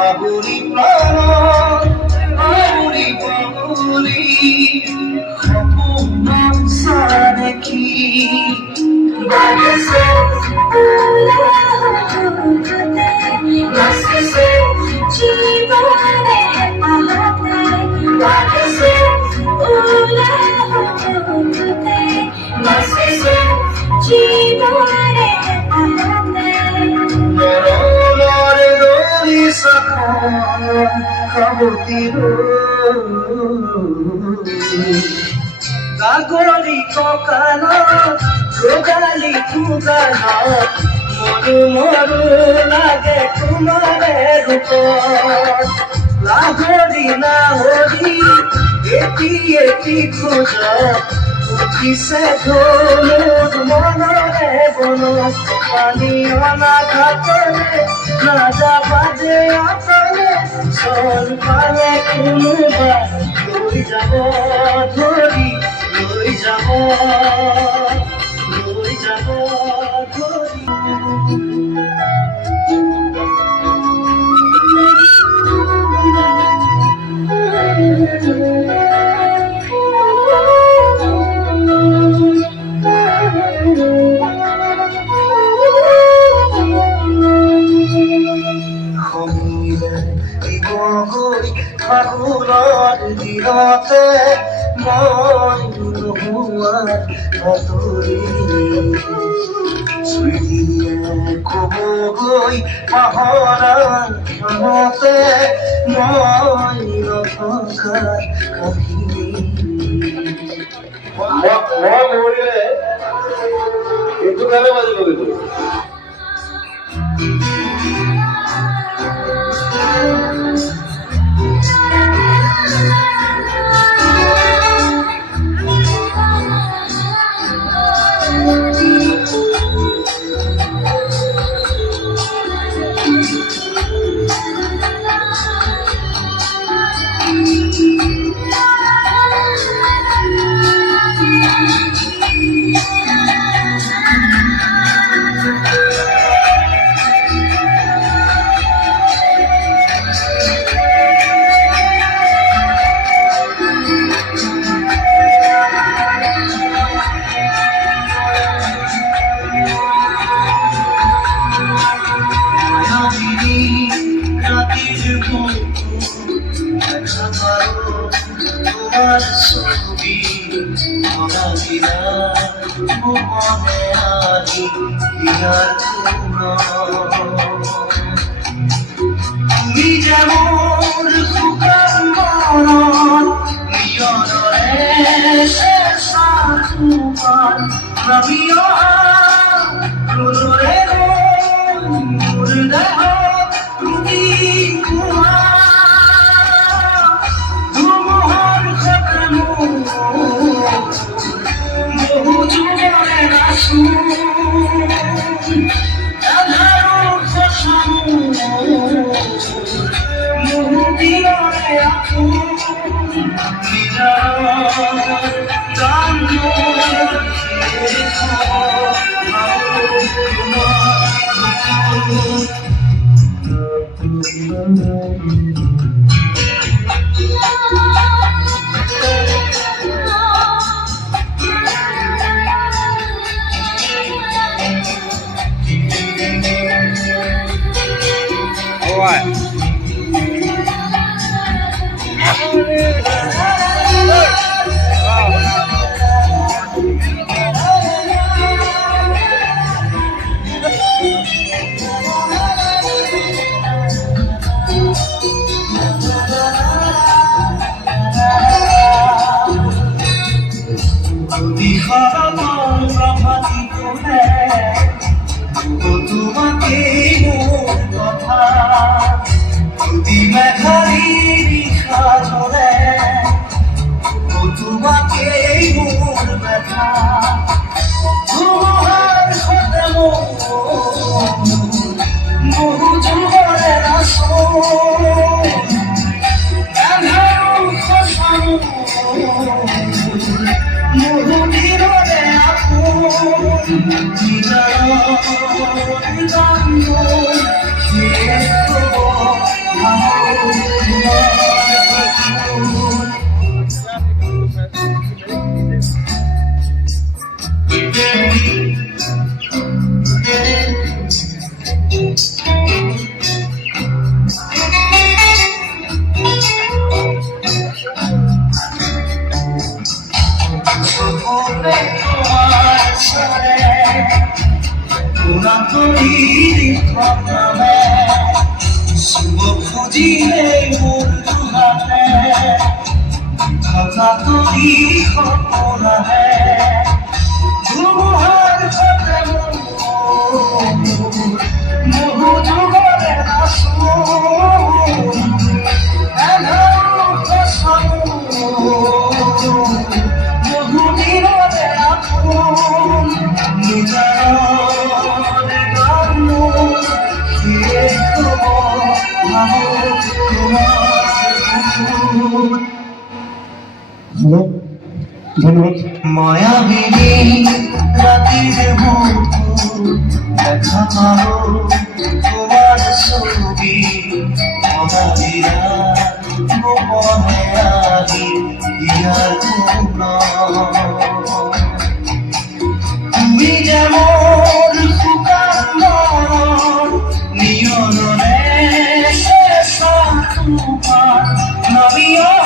আগুরি প্রাণ আগুরি পাগলি সপোন দেখি বাজেছে নাচিছে জীবনে পাহাতে বাজেছে নাচিছে জীবনে পাহাতে মরণের দড়ি সাখন খাবতির গাগরি ককাল রোগালি ফুগাল মরু মরু লাগে তোমারে রূপ লাহরি লাহরি এটি এটি খোঁজ উঠিছে ধনুর মনরে বন পানি অনাঘাতরে রাজা বাজে আতরে চল পালে কোনোবা লৈ যাব ধৰি লৈ যাব ধৰি গৈ ফাগুনৰ দিনতে মই নোহোৱাৰ বাতৰি স্মৃতিয়ে ক'ব গৈ পাহৰা ক্ষণতে মই নথকাৰ কাহিনী মই মৰিলে এইটো গানে বাজিব কিন্তু তোমার ছবি মনে আনি ইয়ার তুমি যেমন শুকান মন নিয়নরে শেষা তোমার ভাবিও রুদরে মোর দেহ তুমি তোমাকে কথা তৈরি ভাবনামে শুভ খুঁজিলে মোৰ দুহাতে কথা তৈরি সপোনাহে ধুমুহাৰ সতে বহু যুগৰে আছো বহুদিনৰে আপোন নিজৰে গান শেষ হ'ব হ্যালো, ধন্যবাদ। মায়াবিনী রাতির বুকু দেখা পাবো তোমার ছবি মহাবীরা গোপনে আগে ইয়ার গুণ তুমি যেমন শুকান মন নিয়নরে শেষ তোমার নবীয়